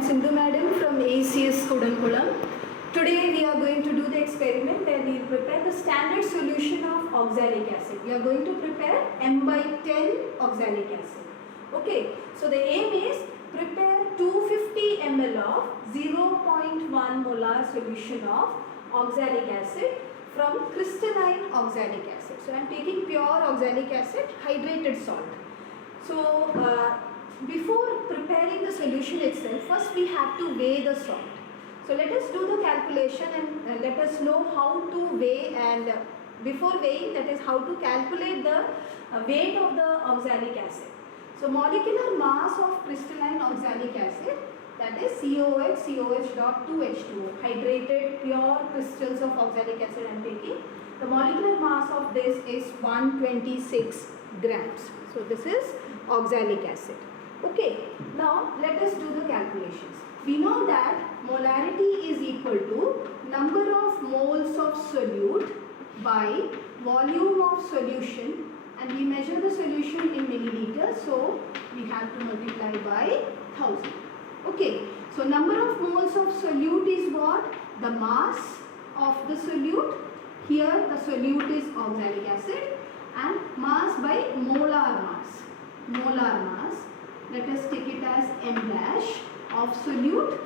am Sindhu Madam from ACS Kudankulam. Today we are going to do the experiment where we will prepare the standard solution of oxalic acid. We are going to prepare M/10 oxalic acid. Okay, so the aim is prepare 250 ml of 0.1 molar solution of oxalic acid from crystalline oxalic acid. So I am taking pure oxalic acid, hydrated salt. So before preparing the solution itself, first we have to weigh the salt. So let us do the calculation and let us know how to weigh, and before weighing, that is how to calculate the weight of the oxalic acid. So molecular mass of crystalline oxalic acid, that is COH, COH.2H2O, hydrated pure crystals of oxalic acid I am taking. The molecular mass of this is 126 grams. So this is oxalic acid. Okay, now let us do the calculations. We know that molarity is equal to number of moles of solute by volume of solution, and we measure the solution in milliliters, so we have to multiply by 1000. Okay, so number of moles of solute is what? The mass of the solute. Here the solute is oxalic acid, and mass by molar mass. Molar mass, let us take it as M dash of solute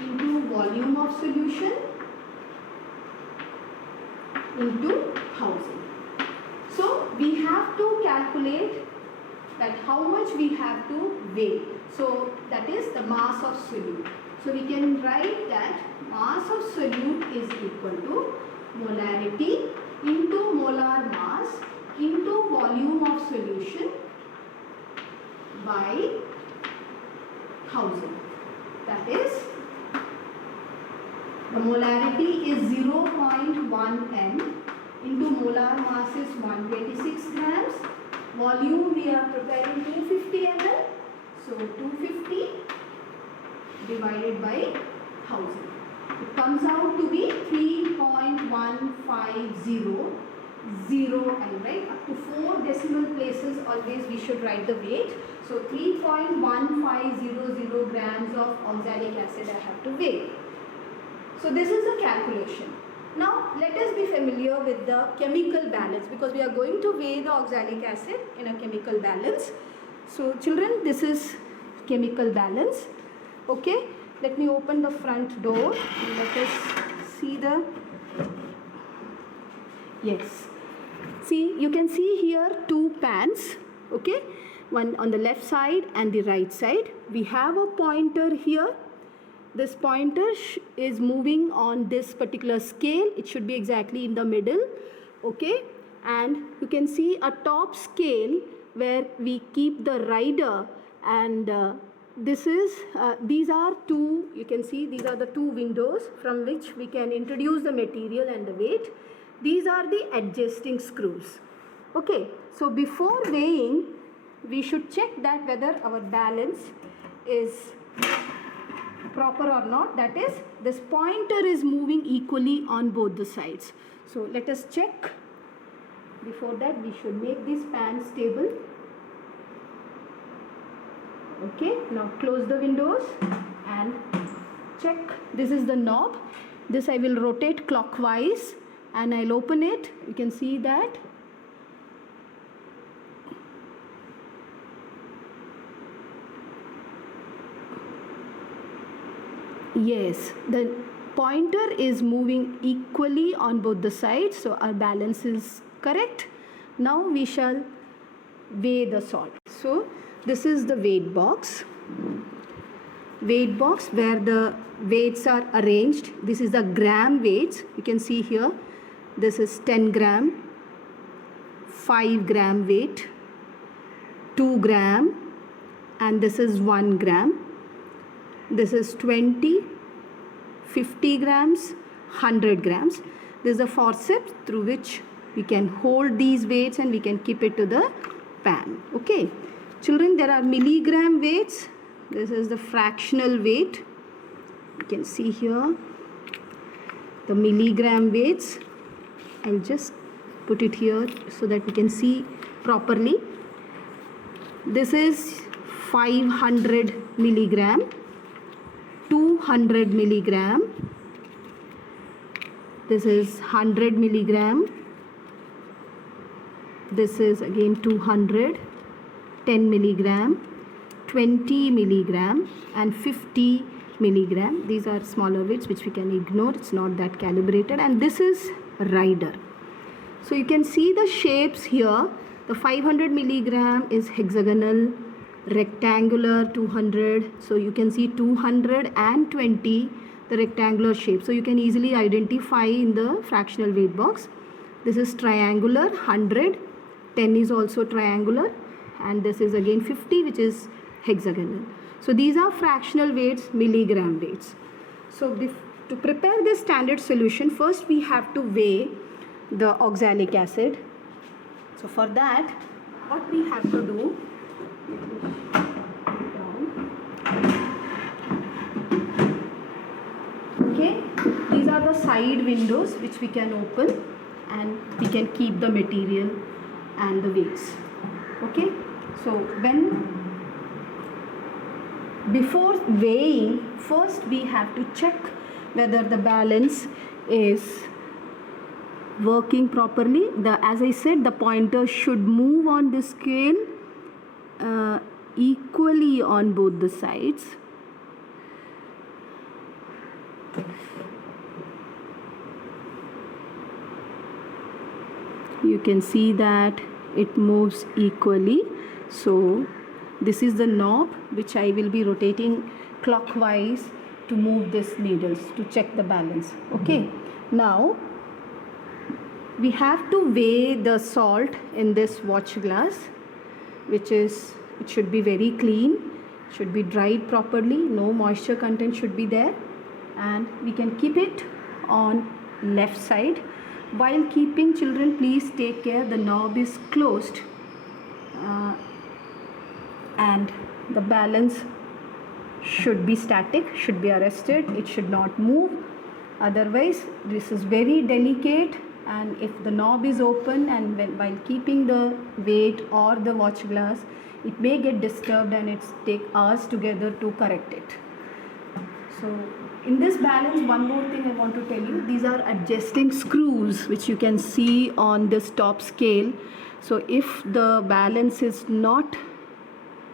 into volume of solution into 1000. So we have to calculate that how much we have to weigh. So that is the mass of solute. So we can write that mass of solute is equal to molarity into molar mass into volume of solution by 1000. That is, the molarity is 0.1 m into molar mass is 126 grams. Volume we are preparing 250 ml. So 250 divided by 1000. It comes out to be 3.150. I'll write up to 4 decimal places. Always we should write the weight. So 3.1500 grams of oxalic acid I have to weigh. So this is the calculation. Now let us be familiar with the chemical balance, because we are going to weigh the oxalic acid in a chemical balance. So children, this is chemical balance. Okay, let me open the front door and let us see the, yes. See, you can see here 2 pans, okay, one on the left side and the right side. We have a pointer here. This pointer is moving on this particular scale. It should be exactly in the middle, okay, and you can see a top scale where we keep the rider, and this is, these are two, you can see these are the 2 windows from which we can introduce the material and the weight. These are the adjusting screws. Okay, so before weighing, we should check that whether our balance is proper or not. That is, this pointer is moving equally on both the sides. So let us check. Before that, we should make this pan stable. Okay, now close the windows and check. This is the knob. This I will rotate clockwise and I'll open it. You can see that. Yes, the pointer is moving equally on both the sides, so our balance is correct. Now we shall weigh the salt. So this is the weight box. Weight box where the weights are arranged. This is the gram weights. You can see here. This is 10 gram, 5 gram weight, 2 gram, and this is 1 gram. This is 20, 50 grams, 100 grams. This is a forceps through which we can hold these weights and we can keep it to the pan. Okay. Children, there are milligram weights. This is the fractional weight. You can see here the milligram weights. I'll just put it here so that we can see properly. This is 500 milligram. 200 milligram. This is 100 milligram. This is again 200, 10 milligram, 20 milligram and 50 milligram. These are smaller weights which we can ignore. It's not that calibrated. And this is rider. So you can see the shapes here. The 500 milligram is hexagonal, rectangular 200. So you can see 200 and 20, the rectangular shape. So you can easily identify in the fractional weight box. This is triangular 100, 10 is also triangular, and this is again 50, which is hexagonal. So these are fractional weights, milligram weights. So to prepare this standard solution, first we have to weigh the oxalic acid. So for that, what we have to do, okay, these are the side windows which we can open and we can keep the material and the weights. Okay, so before weighing, first we have to check whether the balance is working properly. As I said, the pointer should move on the scale equally on both the sides. You can see that it moves equally. So this is the knob which I will be rotating clockwise to move these needles to check the balance. Okay, now we have to weigh the salt in this watch glass, it should be very clean, should be dried properly, no moisture content should be there, and we can keep it on left side. While keeping, children, please take care the knob is closed and the balance should be static, should be arrested, it should not move. Otherwise, this is very delicate, and if the knob is open and while keeping the weight or the watch glass, it may get disturbed and it's take hours together to correct it. So in this balance, one more thing I want to tell you, these are adjusting screws which you can see on this top scale. So if the balance is not,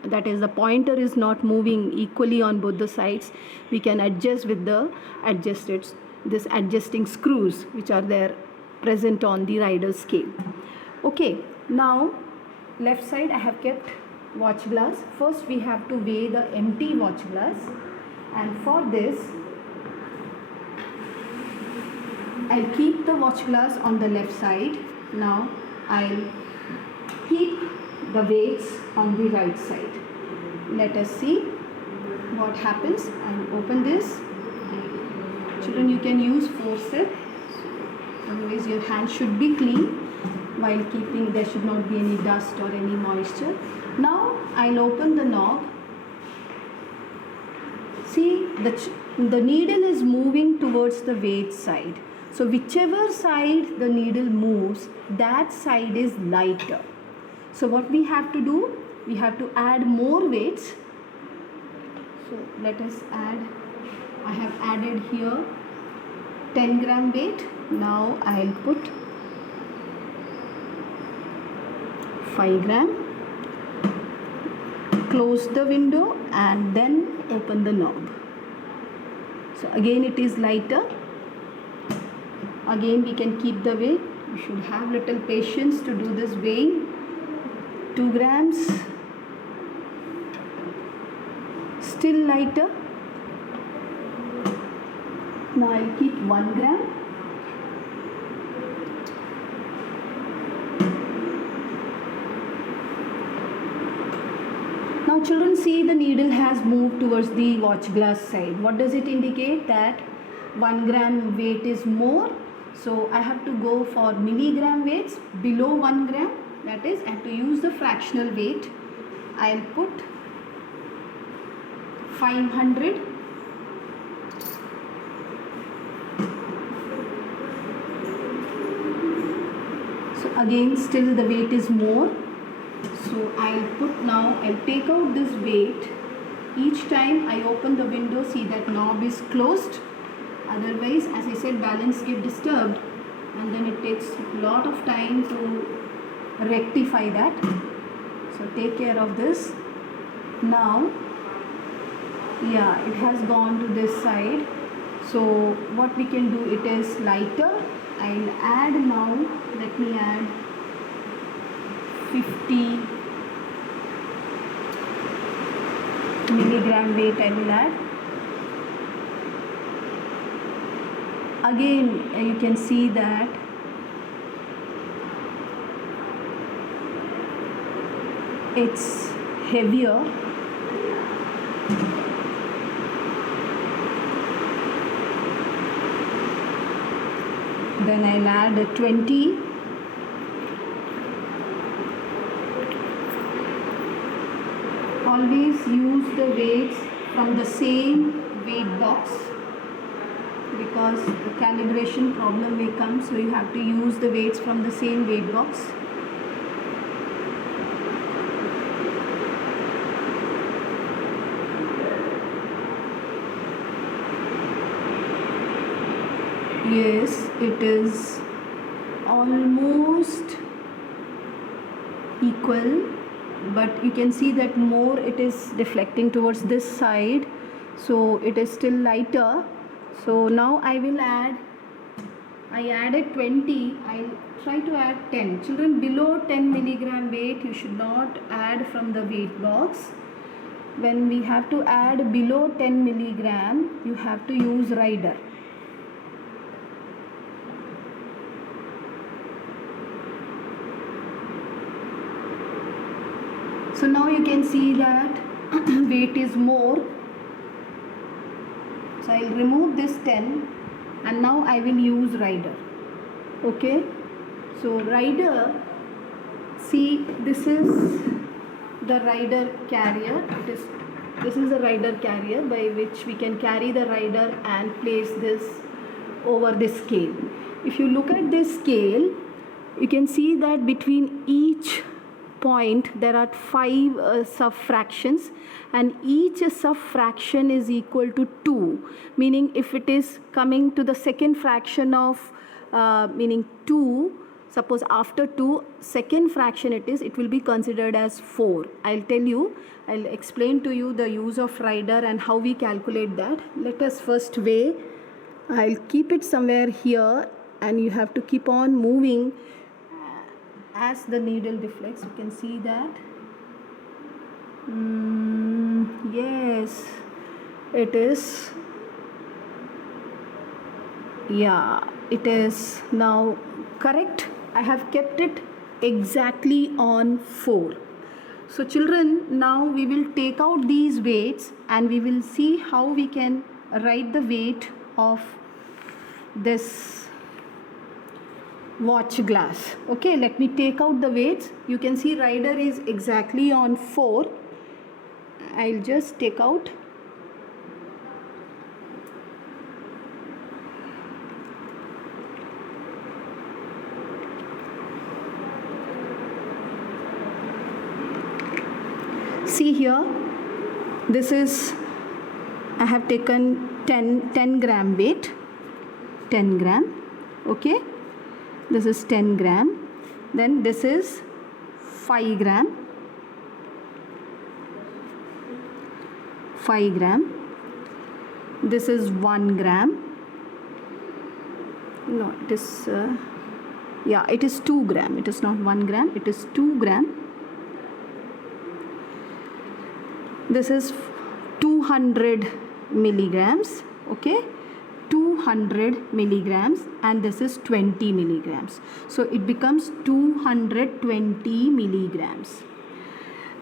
that is the pointer is not moving equally on both the sides, we can adjust with the adjusting screws which are there present on the rider scale. Okay, now left side I have kept watch glass. First we have to weigh the empty watch glass, and for this I'll keep the watch glass on the left side. Now I'll keep the weights on the right side. Let us see what happens. I'll open this. Children, you can use forceps, otherwise your hand should be clean. While keeping, there should not be any dust or any moisture. Now I'll open the knob. See, the needle is moving towards the weight side. So whichever side the needle moves, that side is lighter. So what we have to do, we have to add more weights. So let us add, I have added here 10 gram weight. Now I'll put 5 gram. Close the window and then open the knob. So again it is lighter. Again we can keep the weight. You should have little patience to do this weighing. 2 grams. Still lighter. Now I'll keep 1 gram. Now children, see the needle has moved towards the watch glass side. What does it indicate? That 1 gram weight is more. So I have to go for milligram weights below 1 gram. That is, I have to use the fractional weight. I'll put 500. So again still the weight is more. So I'll take out this weight Each time I open the window, see that knob is closed. Otherwise, as I said, balance get disturbed, and then it takes a lot of time to rectify that. So take care of this. Now, yeah, it has gone to this side. So what we can do, it is lighter. I'll add now, let me add 50 milligram weight I will add. Again, you can see that it's heavier. Then I'll add 20. Always use the weights from the same weight box, because the calibration problem may come, so you have to use the weights from the same weight box. Yes, it is almost equal, but you can see that more it is deflecting towards this side, so it is still lighter. So now I will add, I added 20, I'll try to add 10. Children, below 10 milligram weight you should not add from the weight box. When we have to add below 10 milligram, you have to use rider. So now you can see that weight is more. So I'll remove this 10 and now I will use rider. Okay. So rider, see, this is the rider carrier. This is the rider carrier by which we can carry the rider and place this over this scale. If you look at this scale, you can see that between each point there are 5 subfractions, and each subfraction is equal to 2, meaning if it is coming to the second fraction of meaning 2, suppose after 2 second fraction it will be considered as 4. I'll explain to you the use of rider and how we calculate that. Let us first weigh. I'll keep it somewhere here and you have to keep on moving as the needle deflects. You can see that. Yes, it is. Yeah, it is now correct. I have kept it exactly on 4. So children, now we will take out these weights and we will see how we can write the weight of this watch glass. Okay, let me take out the weights. You can see rider is exactly on 4. I'll just take out. See here, this is, I have taken 10 gram weight, 10 gram, okay. This is 10 gram, then this is 5 gram, 5 gram, this is 1 gram, no, it is, yeah, it is 2 gram, it is not 1 gram, it is 2 gram, this is 200 milligrams, okay. 200 milligrams, and this is 20 milligrams. So it becomes 220 milligrams.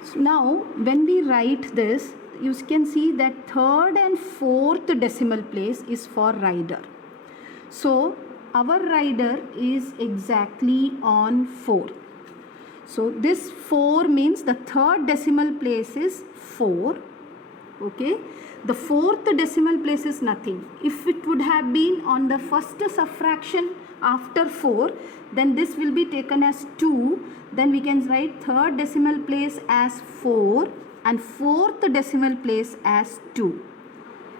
So now when we write this, you can see that third and fourth decimal place is for rider. So our rider is exactly on 4. So this 4 means the third decimal place is 4. Okay. The fourth decimal place is nothing. If it would have been on the first subfraction after 4, then this will be taken as 2. Then we can write third decimal place as 4 and fourth decimal place as 2.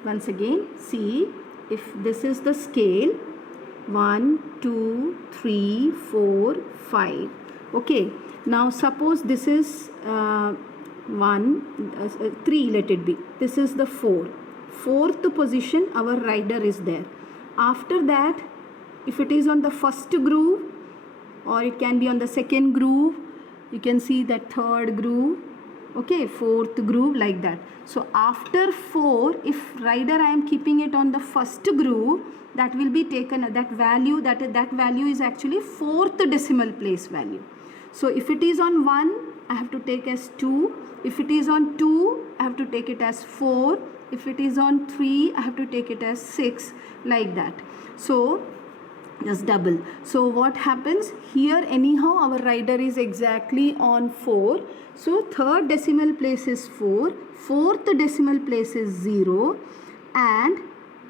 Once again, see, if this is the scale, 1, 2, 3, 4, 5. Okay, now suppose this is 3, let it be. This is the 4. Fourth position, our rider is there. After that, if it is on the first groove, or it can be on the second groove, you can see that third groove, okay, fourth groove, like that. So after 4, if rider I am keeping it on the first groove, that will be taken, that value is actually fourth decimal place value. So if it is on 1, I have to take as 2. If it is on 2, I have to take it as 4. If it is on 3, I have to take it as 6, like that. So just double. So what happens here, anyhow our rider is exactly on 4. So third decimal place is 4, fourth decimal place is 0, and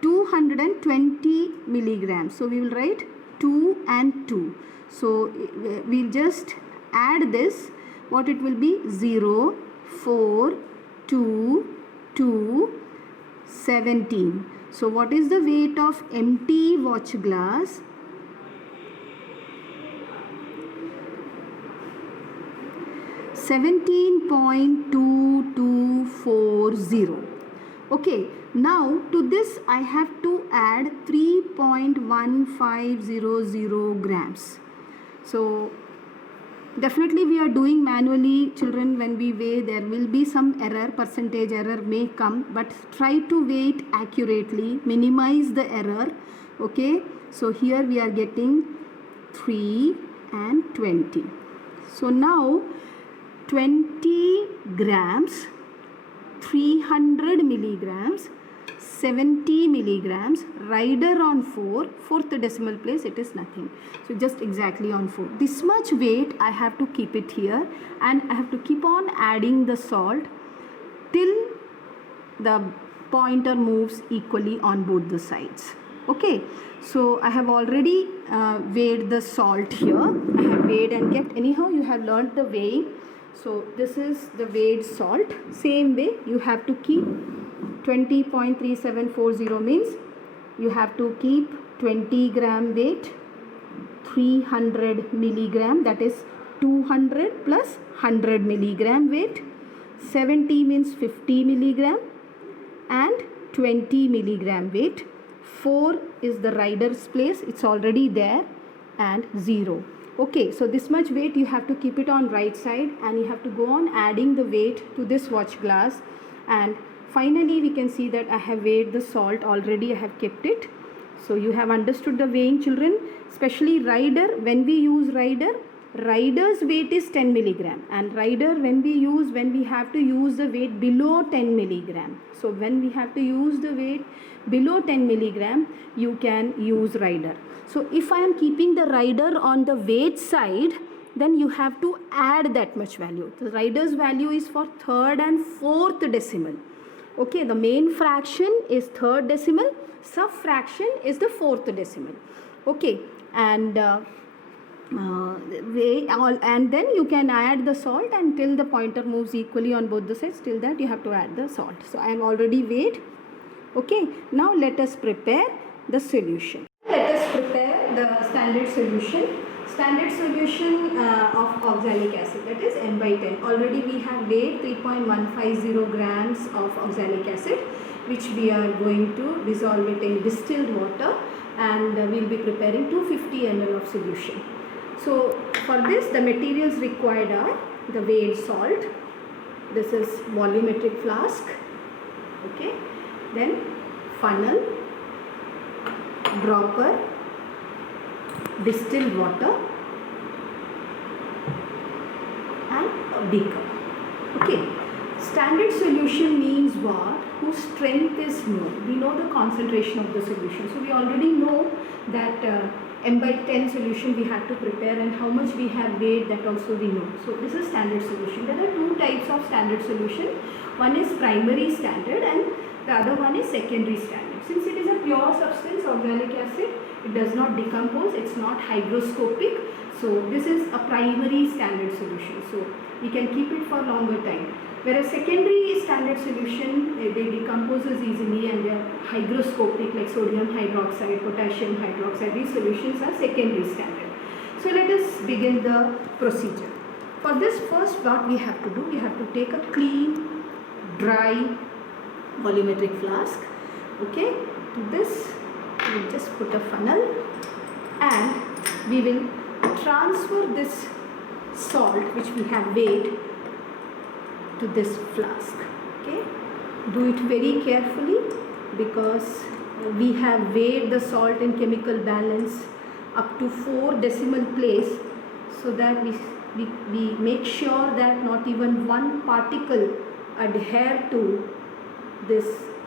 220 milligrams. So we will write 2 and 2. So we'll just add this. What it will be? 0, 4, 2, 2, 17. So what is the weight of empty watch glass? 17.2240. Okay, now to this I have to add 3.1500 grams. So definitely we are doing manually, children. When we weigh, there will be some error, percentage error may come, but try to weigh it accurately, minimize the error. Okay, so here we are getting 3 and 20. So now 20 grams, 300 milligrams, 70 milligrams, rider on 4, fourth decimal place, it is nothing. So just exactly on 4. This much weight I have to keep it here, and I have to keep on adding the salt till the pointer moves equally on both the sides. Okay, so I have already weighed the salt here. I have weighed and kept. Anyhow, you have learnt the weighing. So this is the weighed salt. Same way you have to keep 20.3740 means you have to keep 20 gram weight, 300 milligram, that is 200 plus 100 milligram weight, 70 means 50 milligram, and 20 milligram weight. 4 is the rider's place, it's already there, and 0. Okay, so this much weight you have to keep it on right side, and you have to go on adding the weight to this watch glass, and finally we can see that I have weighed the salt already. I have kept it. So you have understood the weighing, children. Especially rider, when we use rider, rider's weight is 10 milligram, and rider when we have to use the weight below 10 milligram. So when we have to use the weight below 10 milligram, you can use rider. So if I am keeping the rider on the weight side, then you have to add that much value. The rider's value is for third and fourth decimal. Okay, the main fraction is third decimal, sub fraction is the fourth decimal. Okay, and and then you can add the salt until the pointer moves equally on both the sides. Till that you have to add the salt. So I am already weighed. Okay, now let us prepare the solution. Let us prepare the standard solution. Standard solution of oxalic acid, that is M by 10. Already we have weighed 3.150 grams of oxalic acid, which we are going to dissolve it in distilled water, and we will be preparing 250 ml of solution. So for this, the materials required are the weighed salt. This is volumetric flask. Okay, then funnel, dropper, distilled water, and a beaker. Okay, standard solution means what? Whose strength is known. We know the concentration of the solution. So we already know that M by 10 solution we have to prepare, and how much we have weighed, that also we know. So this is standard solution. There are two types of standard solution. One is primary standard, and The other one is secondary standard. Since it is a pure substance, oxalic acid, it does not decompose, it's not hygroscopic. So this is a primary standard solution. So we can keep it for longer time. Whereas secondary standard solution, they decomposes easily and they are hygroscopic, like sodium hydroxide, potassium hydroxide. These solutions are secondary standard. So let us begin the procedure. For this, first what we have to do, we have to take a clean, dry volumetric flask. Okay, to this we will just put a funnel and we will transfer this salt which we have weighed to this flask. Okay, do it very carefully because we have weighed the salt in chemical balance up to 4 decimal place, so that we make sure that not even one particle adhere to this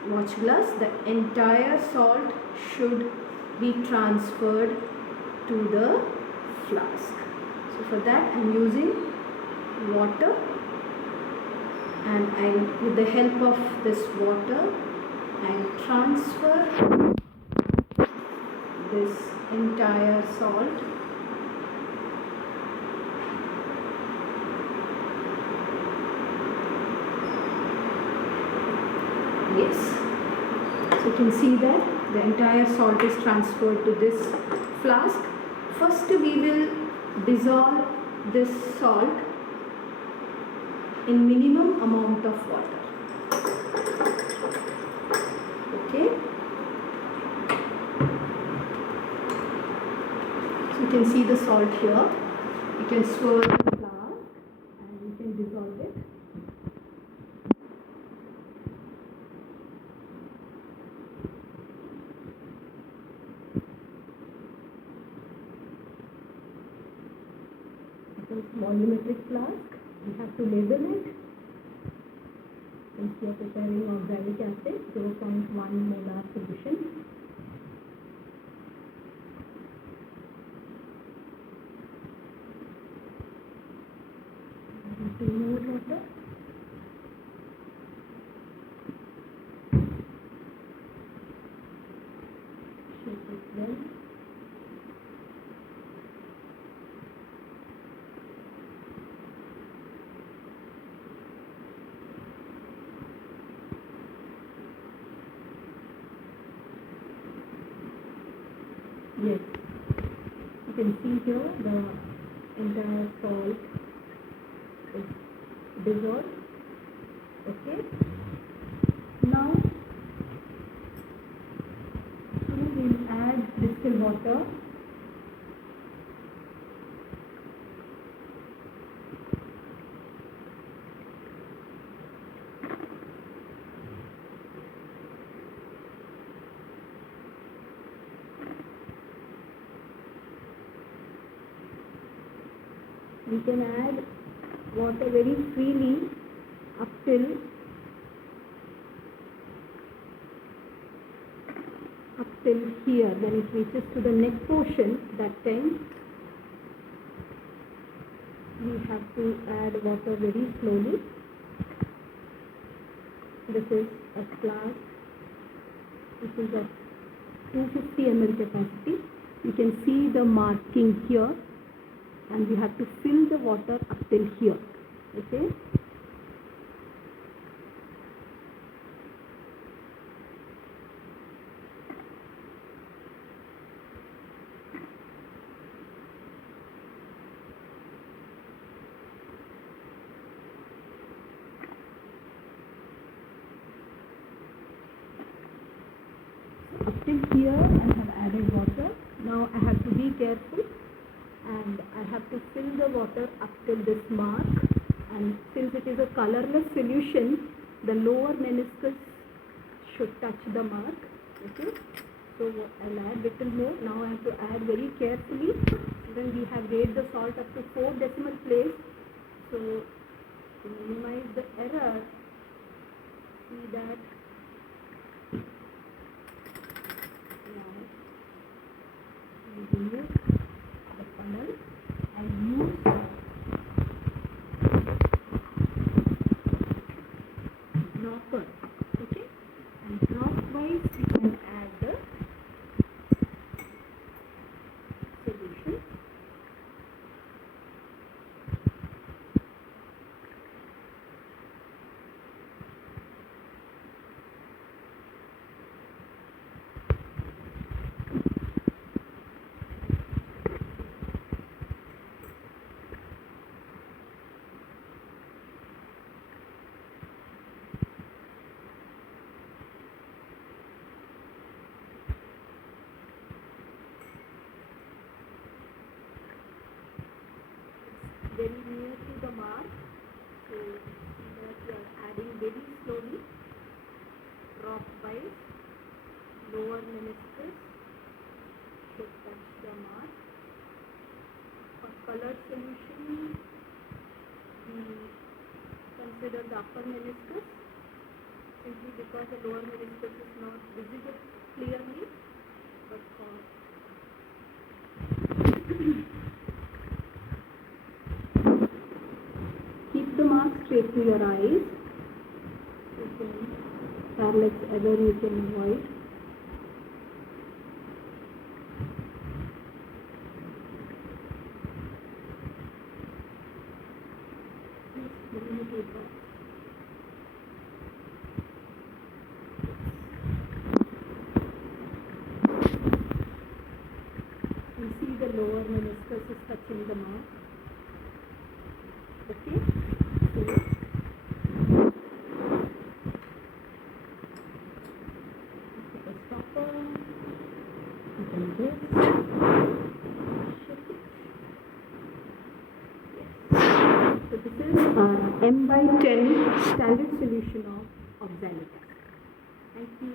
watch glass. The entire salt should be transferred to the flask. So for that I am using water, and with the help of this water I will transfer this entire salt Yes, so you can see that the entire salt is transferred to this flask. First we will dissolve this salt in minimum amount of water. Okay, so you can see the salt here. You can swirl the flask and you can dissolve it. Volumetric flask, we have to label it. Since we are preparing oxalic acid, 0.1 molar solution. More water. Shake it well. Yes, you can see here the entire salt is dissolved. Okay, now we will add distilled water. We can add water very freely up till here. When it reaches to the neck portion, that time we have to add water very slowly. This is a flask which is of 250 ml capacity. You can see the marking here, and we have to fill the water up till here. Okay, up till here I have added water. Now I have to be careful and I have to fill the water up till this mark, and since it is a colorless solution, the lower meniscus should touch the mark. Okay, so I'll add little more. Now I have to add very carefully. Then we have weighed the salt up to 4 decimal place, so to minimize the error, see that now we remove the funnel and use dropper, okay, and clockwise, lower meniscus should touch the mark. For colored solution, we consider the upper meniscus simply because the lower meniscus is not visible clearly, but for keep the mark straight to your eyes. You can parallax error you can avoid. We see the lower meniscus is touching the mark. Okay, so a stopper, you can just shift it. Yes. So this is our M by 10 standard solution of oxalic acid. Thank you.